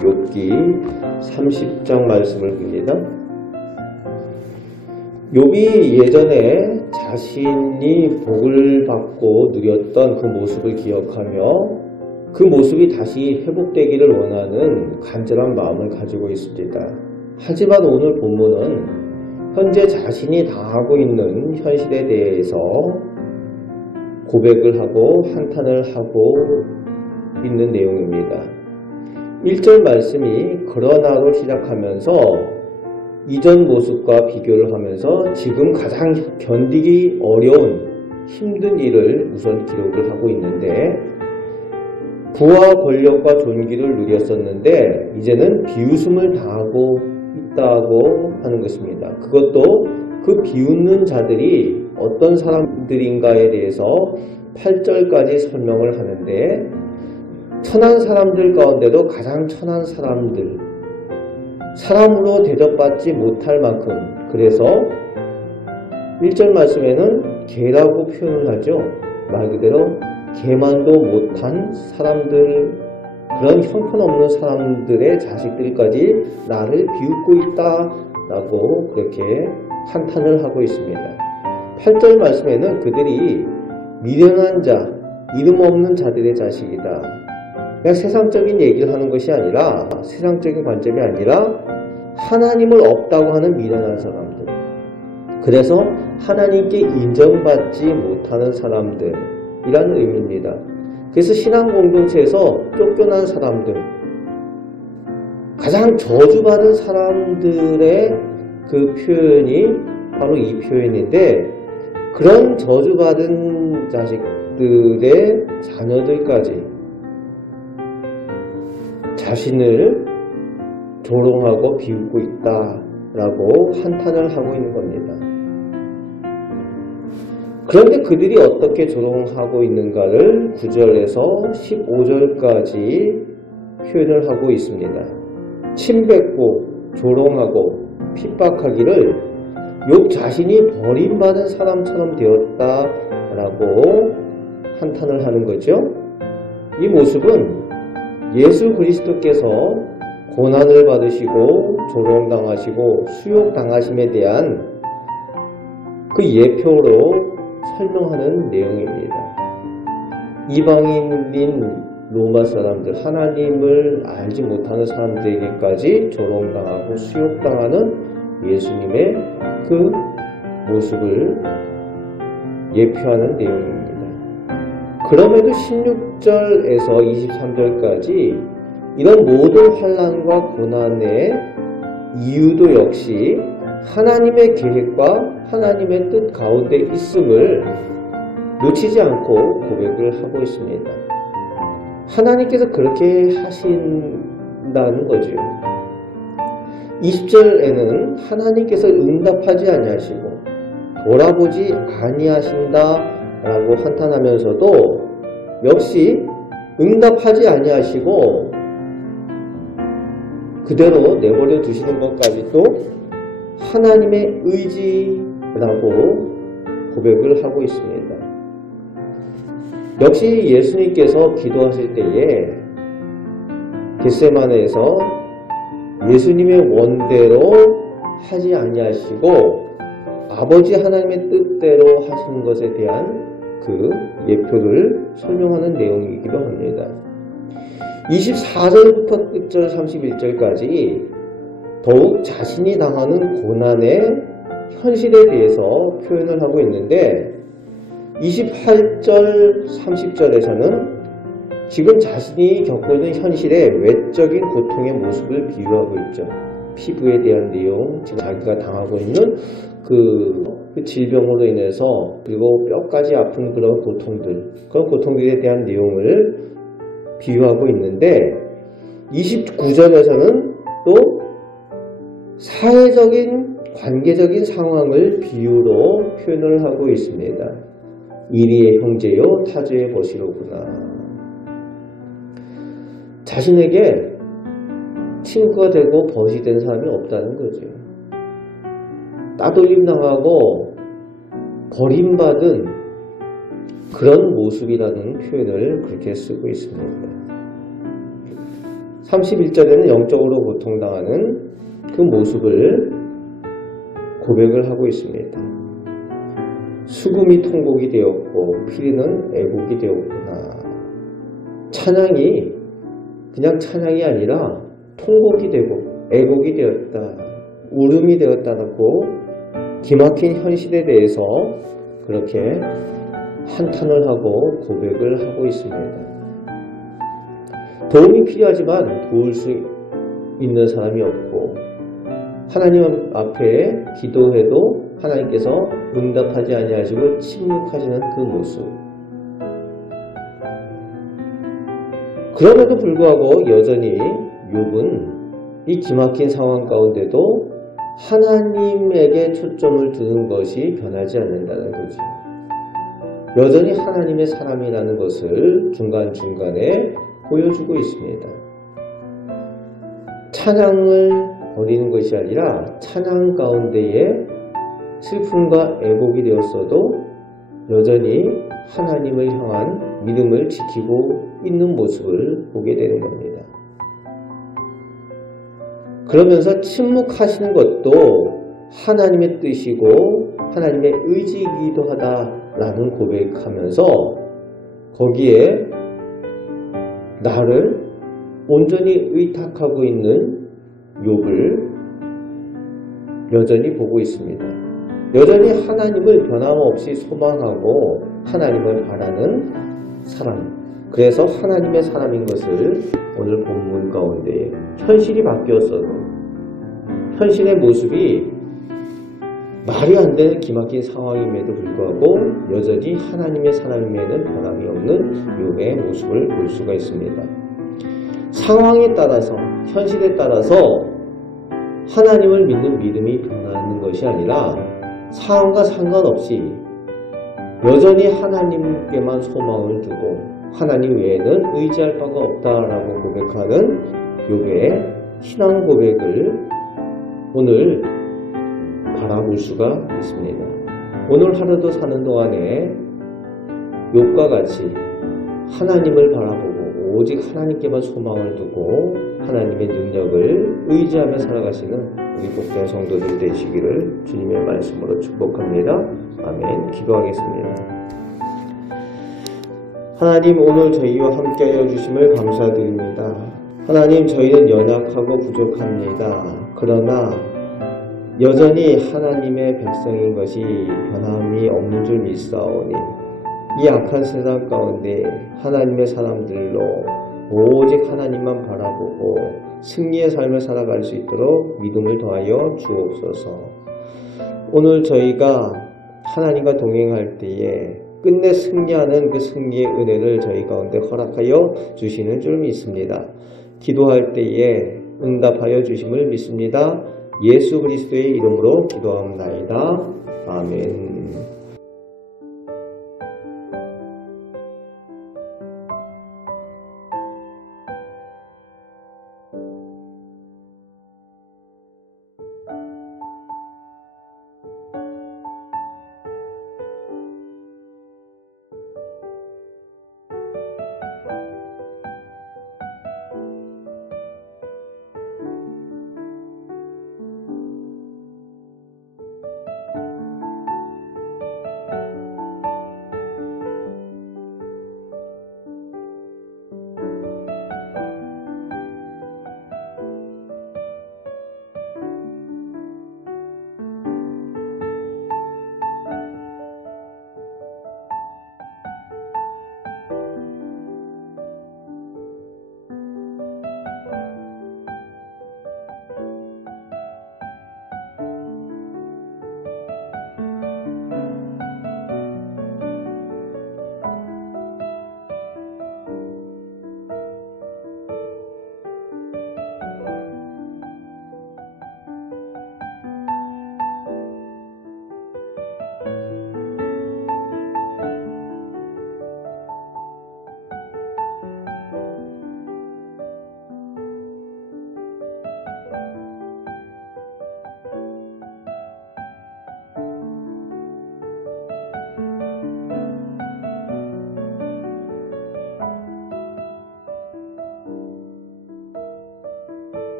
욥기 30장 말씀을 봅니다. 욥이 예전에 자신이 복을 받고 누렸던 그 모습을 기억하며 그 모습이 다시 회복되기를 원하는 간절한 마음을 가지고 있습니다. 하지만 오늘 본문은 현재 자신이 당하고 있는 현실에 대해서 고백을 하고 한탄을 하고 있는 내용입니다. 1절 말씀이 그러나로 시작하면서 이전 모습과 비교를 하면서 지금 가장 견디기 어려운 힘든 일을 우선 기록을 하고 있는데, 부와 권력과 존귀를 누렸었는데 이제는 비웃음을 당하고 있다고 하는 것입니다. 그것도 그 비웃는 자들이 어떤 사람들인가에 대해서 8절까지 설명을 하는데, 천한 사람들 가운데도 가장 천한 사람들, 사람으로 대접받지 못할 만큼, 그래서 1절 말씀에는 개라고 표현을 하죠. 말 그대로 개만도 못한 사람들, 그런 형편없는 사람들의 자식들까지 나를 비웃고 있다라고 그렇게 한탄을 하고 있습니다. 8절 말씀에는 그들이 미련한 자, 이름 없는 자들의 자식이다. 그냥 세상적인 얘기를 하는 것이 아니라, 세상적인 관점이 아니라 하나님을 없다고 하는 미련한 사람들, 그래서 하나님께 인정받지 못하는 사람들이라는 의미입니다. 그래서 신앙 공동체에서 쫓겨난 사람들, 가장 저주받은 사람들의 그 표현이 바로 이 표현인데, 그런 저주받은 자식들의 자녀들까지 자신을 조롱하고 비웃고 있다라고 한탄을 하고 있는 겁니다. 그런데 그들이 어떻게 조롱하고 있는가를 9절에서 15절까지 표현을 하고 있습니다. 침뱉고 조롱하고 핍박하기를 욥 자신이 버림받은 사람처럼 되었다라고 한탄을 하는 거죠. 이 모습은 예수 그리스도께서 고난을 받으시고 조롱당하시고 수욕당하심에 대한 그 예표로 설명하는 내용입니다. 이방인인 로마 사람들, 하나님을 알지 못하는 사람들에게까지 조롱당하고 수욕당하는 예수님의 그 모습을 예표하는 내용입니다. 그럼에도 16절에서 23절까지 이런 모든 환난과 고난의 이유도 역시 하나님의 계획과 하나님의 뜻 가운데 있음을 놓치지 않고 고백을 하고 있습니다. 하나님께서 그렇게 하신다는 거죠. 20절에는 하나님께서 응답하지 아니하시고 돌아보지 아니하신다라고 한탄하면서도 역시 응답하지 아니하시고 그대로 내버려 두시는 것까지도 하나님의 의지라고 고백을 하고 있습니다. 역시 예수님께서 기도하실 때에 겟세마네에서 예수님의 원대로 하지 아니하시고 아버지 하나님의 뜻대로 하시는 것에 대한 그 예표를 설명하는 내용이기도 합니다. 24절부터 끝절 31절까지 더욱 자신이 당하는 고난의 현실에 대해서 표현을 하고 있는데, 28절 30절에서는 지금 자신이 겪고 있는 현실의 외적인 고통의 모습을 비유하고 있죠. 피부에 대한 내용, 지금 자기가 당하고 있는 그 질병으로 인해서, 그리고 뼈까지 아픈 그런 고통들, 그런 고통들에 대한 내용을 비유하고 있는데, 29절에서는 또 사회적인 관계적인 상황을 비유로 표현을 하고 있습니다. 이리의 형제요 타주의 벗이로구나. 자신에게 친구가 되고 벗이 된 사람이 없다는 거죠. 따돌림 당하고 버림받은 그런 모습이라는 표현을 그렇게 쓰고 있습니다. 31절에는 영적으로 고통당하는 그 모습을 고백을 하고 있습니다. 수금이 통곡이 되었고 피리는 애곡이 되었구나. 찬양이 그냥 찬양이 아니라 통곡이 되고 애곡이 되었다. 울음이 되었다고 기막힌 현실에 대해서 그렇게 한탄을 하고 고백을 하고 있습니다. 도움이 필요하지만 도울 수 있는 사람이 없고 하나님 앞에 기도해도 하나님께서 응답하지 아니하시고 침묵하시는 그 모습. 그럼에도 불구하고 여전히 욥은 이 기막힌 상황 가운데도 하나님에게 초점을 두는 것이 변하지 않는다는 거죠. 여전히 하나님의 사람이라는 것을 중간중간에 보여주고 있습니다. 찬양을 버리는 것이 아니라 찬양 가운데에 슬픔과 애곡이 되었어도 여전히 하나님을 향한 믿음을 지키고 있는 모습을 보게 되는 겁니다. 그러면서 침묵하시는 것도 하나님의 뜻이고 하나님의 의지이기도 하다라는 고백하면서 거기에 나를 온전히 의탁하고 있는 욥을 여전히 보고 있습니다. 여전히 하나님을 변함없이 소망하고 하나님을 바라는 사람. 그래서 하나님의 사람인 것을 오늘 본문 가운데 현실이 바뀌었어도 현실의 모습이 말이 안 되는 기막힌 상황임에도 불구하고 여전히 하나님의 사람임에는 변함이 없는 욥의 모습을 볼 수가 있습니다. 상황에 따라서 현실에 따라서 하나님을 믿는 믿음이 변하는 것이 아니라 상황과 상관없이 여전히 하나님께만 소망을 두고 하나님 외에는 의지할 바가 없다라고 고백하는 욥의 신앙 고백을 오늘 바라볼 수가 있습니다. 오늘 하루도 사는 동안에 욥과 같이 하나님을 바라보고 오직 하나님께만 소망을 두고 하나님의 능력을 의지하며 살아가시는 우리 복된 성도들 되시기를 주님의 말씀으로 축복합니다. 아멘. 기도하겠습니다. 하나님, 오늘 저희와 함께하여 주심을 감사드립니다. 하나님, 저희는 연약하고 부족합니다. 그러나 여전히 하나님의 백성인 것이 변함이 없는 줄 믿사오니 이 악한 세상 가운데 하나님의 사람들로 오직 하나님만 바라보고 승리의 삶을 살아갈 수 있도록 믿음을 더하여 주옵소서. 오늘 저희가 하나님과 동행할 때에 끝내 승리하는 그 승리의 은혜를 저희 가운데 허락하여 주시는 줄 믿습니다. 기도할 때에 응답하여 주심을 믿습니다. 예수 그리스도의 이름으로 기도합니다. 아멘.